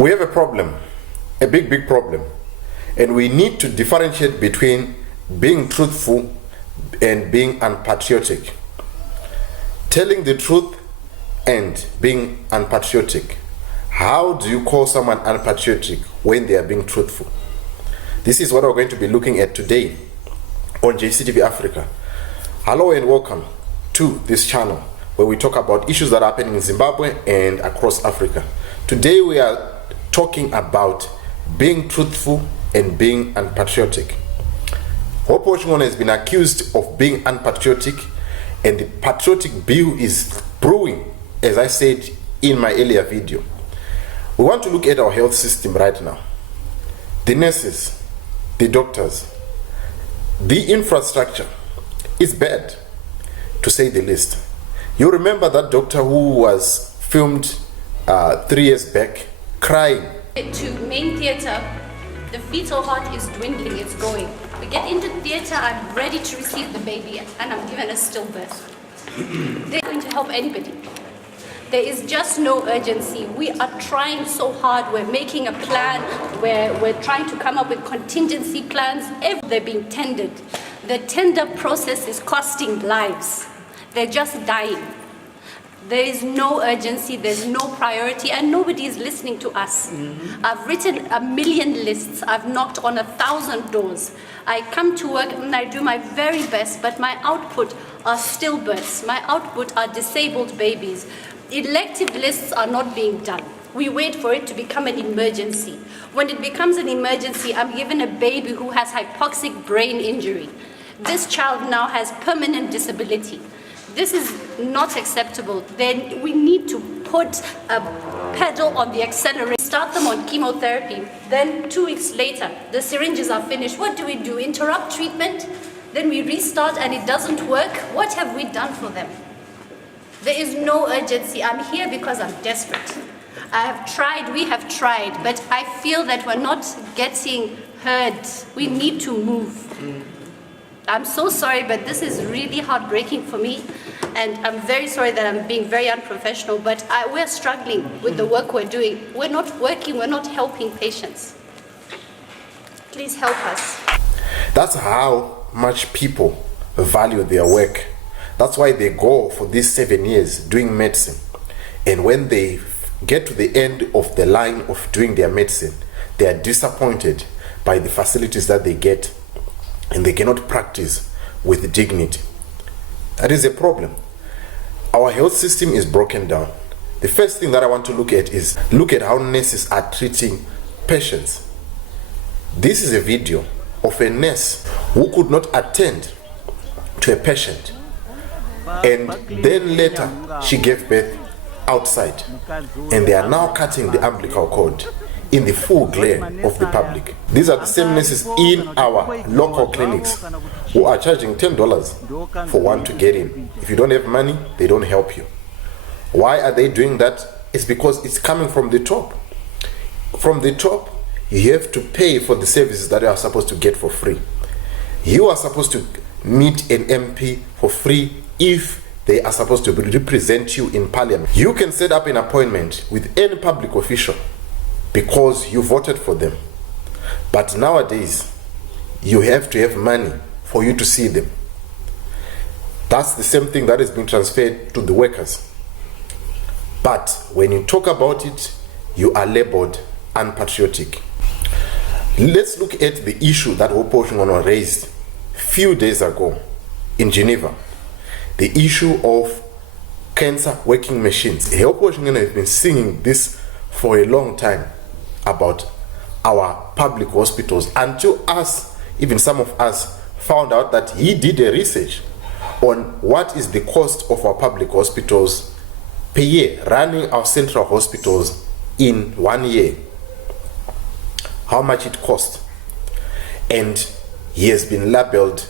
We have a problem, a big problem, and we need to differentiate between being truthful and being unpatriotic. Telling the truth and being unpatriotic. How do you call someone unpatriotic when they are being truthful? This is what we're going to be looking at today on JCTV Africa. Hello and welcome to this channel where we talk about issues that are happening in Zimbabwe and across Africa. Today we are talking about being truthful and being unpatriotic. Hopewell has been accused of being unpatriotic, and the patriotic bill is brewing, as I said in my earlier video. We want to look at our health system right now. The nurses, the doctors, the infrastructure is bad, to say the least. You remember that doctor who was filmed 3 years back crying? To main theatre, the fetal heart is dwindling, it's going. We get into theatre, I'm ready to receive the baby, and I'm given a stillbirth. They're going to help anybody. There is just no urgency. We are trying so hard. We're making a plan. We're trying to come up with contingency plans. They're being tendered. The tender process is costing lives. They're just dying. There is no urgency, there's no priority, and nobody is listening to us. I've written 1 million lists. I've knocked on 1,000 doors. I come to work and I do my very best, but my output are stillbirths. My output are disabled babies. Elective lists are not being done. We wait for it to become an emergency. When it becomes an emergency, I'm given a baby who has hypoxic brain injury. This child now has permanent disability. This is not acceptable. Then we need to put a pedal on the accelerator, start them on chemotherapy. Then 2 weeks later, the syringes are finished. What do? Interrupt treatment? Then we restart and it doesn't work? What have we done for them? There is no urgency. I'm here because I'm desperate. I have tried, we have tried, but I feel that we're not getting heard. We need to move. I'm so sorry, but this is really heartbreaking for me, and I'm very sorry that I'm being very unprofessional, but we're struggling with the work we're doing. We're not working, we're not helping patients. Please help us. That's how much people value their work. That's why they go for these 7 years doing medicine. And when they get to the end of the line of doing their medicine, they are disappointed by the facilities that they get, and they cannot practice with dignity. That is a problem. Our health system is broken down. The first thing that I want to look at is look at how nurses are treating patients. This is a video of a nurse who could not attend to a patient, and then later she gave birth outside, and they are now cutting the umbilical cord in the full glare of the public. These are the same nurses in our local clinics who are charging $10 for one to get in. If you don't have money, they don't help you. Why are they doing that? It's because it's coming from the top. From the top, you have to pay for the services that you are supposed to get for free. You are supposed to meet an MP for free if they are supposed to represent you in parliament. You can set up an appointment with any public official because you voted for them. But nowadays, you have to have money for you to see them. That's the same thing that is being transferred to the workers. But when you talk about it, you are labeled unpatriotic. Let's look at the issue that Hopewell raised a few days ago in Geneva. The issue of cancer working machines. Hopewell has been singing this for a long time about our public hospitals, until us, even some of us, found out that he did a research on what is the cost of our public hospitals per year, running our central hospitals in 1 year, how much it costs. And he has been labeled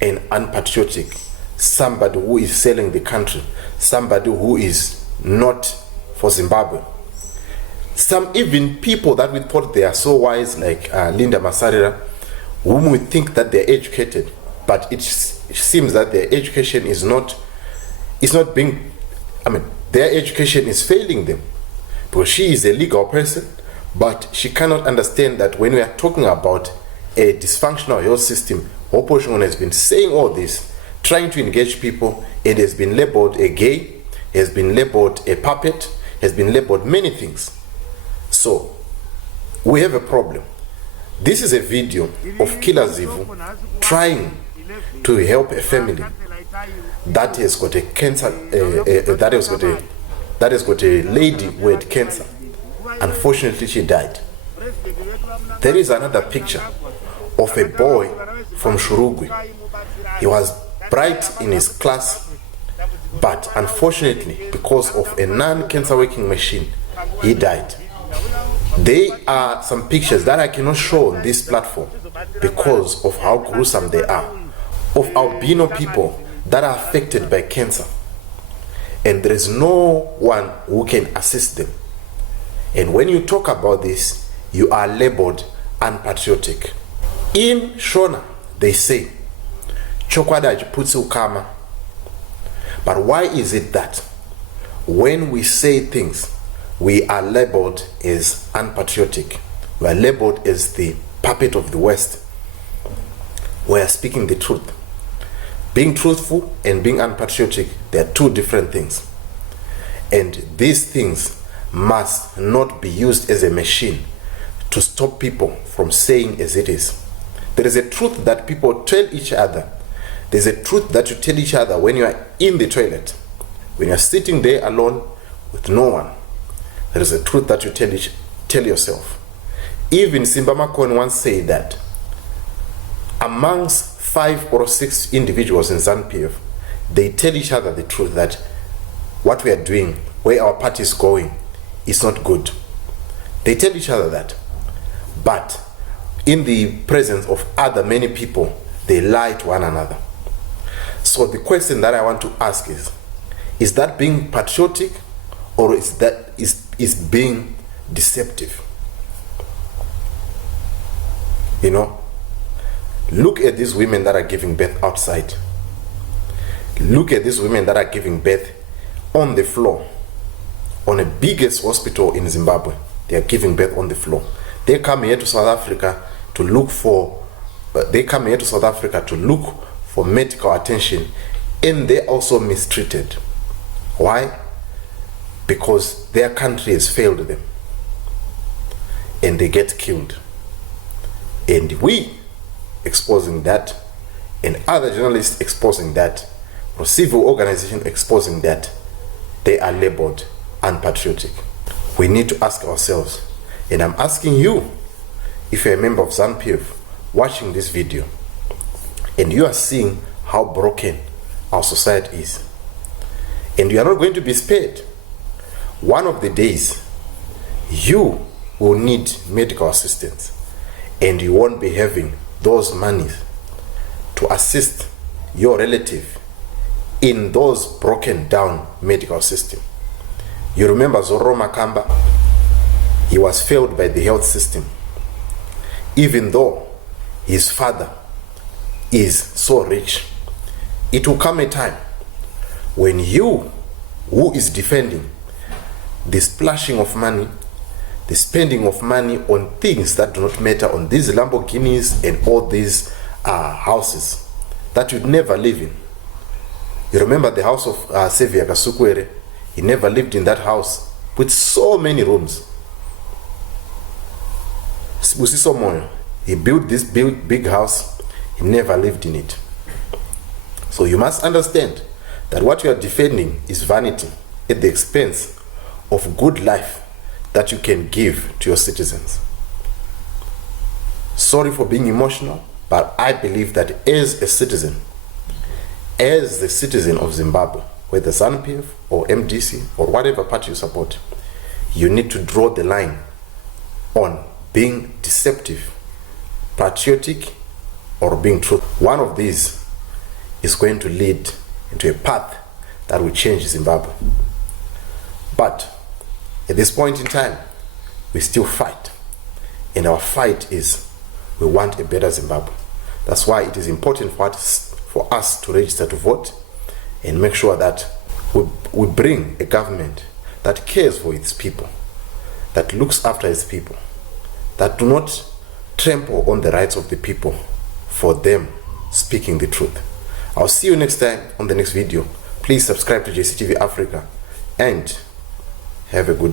an unpatriotic, somebody who is selling the country, somebody who is not for Zimbabwe. Some even people that we thought they are so wise, like Linda Masarira, whom we think that they're educated, but it seems that their education is not being, their education is failing them. Because she is a legal person, But she cannot understand that when we are talking about a dysfunctional health system, Hopewell has been saying all this, trying to engage people, and has been labeled a gay, has been labeled a puppet, has been labeled many things. So we have a problem. This is a video of Killer Zivu trying to help a family that has got a cancer, that has got a lady who had cancer. Unfortunately, she died. There is another picture of a boy from Shurugwi. He was bright in his class, but unfortunately, because of a non-cancer working machine, he died. There are some pictures that I cannot show on this platform because of how gruesome they are, of albino people that are affected by cancer, and there is no one who can assist them. And when you talk about this, you are labeled unpatriotic. In Shona, they say, chokwada chiputsi ukama. But why is it that when we say things, we are labeled as unpatriotic? We are labeled as the puppet of the West. We are speaking the truth. Being truthful and being unpatriotic, they are two different things. And these things must not be used as a machine to stop people from saying as it is. There is a truth that people tell each other. There's a truth that you tell each other when you are in the toilet, when you are sitting there alone with no one. There is a truth that you tell yourself. Even Simba Makon once said that amongst 5 or 6 individuals in ZANU-PF, they tell each other the truth that what we are doing, where our party is going, is not good. They tell each other that. But in the presence of other many people, they lie to one another. So the question that I want to ask is that being patriotic, or is that is being deceptive? You know, look at these women that are giving birth outside. Look at these women that are giving birth on the floor. On the biggest hospital in Zimbabwe, they are giving birth on the floor. They come here to South Africa to look for medical attention, and they're also mistreated. Why? Because their country has failed them, and they get killed. And we exposing that, and other journalists exposing that, or civil organizations exposing that, they are labeled unpatriotic. We need to ask ourselves, and I'm asking you, if you're a member of ZANU-PF watching this video, and you are seeing how broken our society is, and you are not going to be spared, one of the days you will need medical assistance, and you won't be having those monies to assist your relative in those broken down medical system. You remember Zoro Makamba? He was failed by the health system, even though his father is so rich. It will come a time when you, who is defending the splashing of money, the spending of money on things that do not matter, on these Lamborghinis and all these houses that you'd never live in. You remember the house of Sevia Kasukwere? He never lived in that house with so many rooms. Sibusiso Moyo, he built this big house, he never lived in it. So you must understand that what you are defending is vanity at the expense of good life that you can give to your citizens. Sorry for being emotional, but I believe that as a citizen, as the citizen of Zimbabwe, whether ZANU-PF or MDC or whatever party you support, you need to draw the line on being deceptive, patriotic, or being truthful. One of these is going to lead into a path that will change Zimbabwe. But at this point in time, we still fight. And our fight is, we want a better Zimbabwe. That's why it is important for us to register to vote and make sure that we bring a government that cares for its people, that looks after his people, that do not trample on the rights of the people for them speaking the truth. I'll see you next time on the next video. Please subscribe to JCTV Africa and have a good day.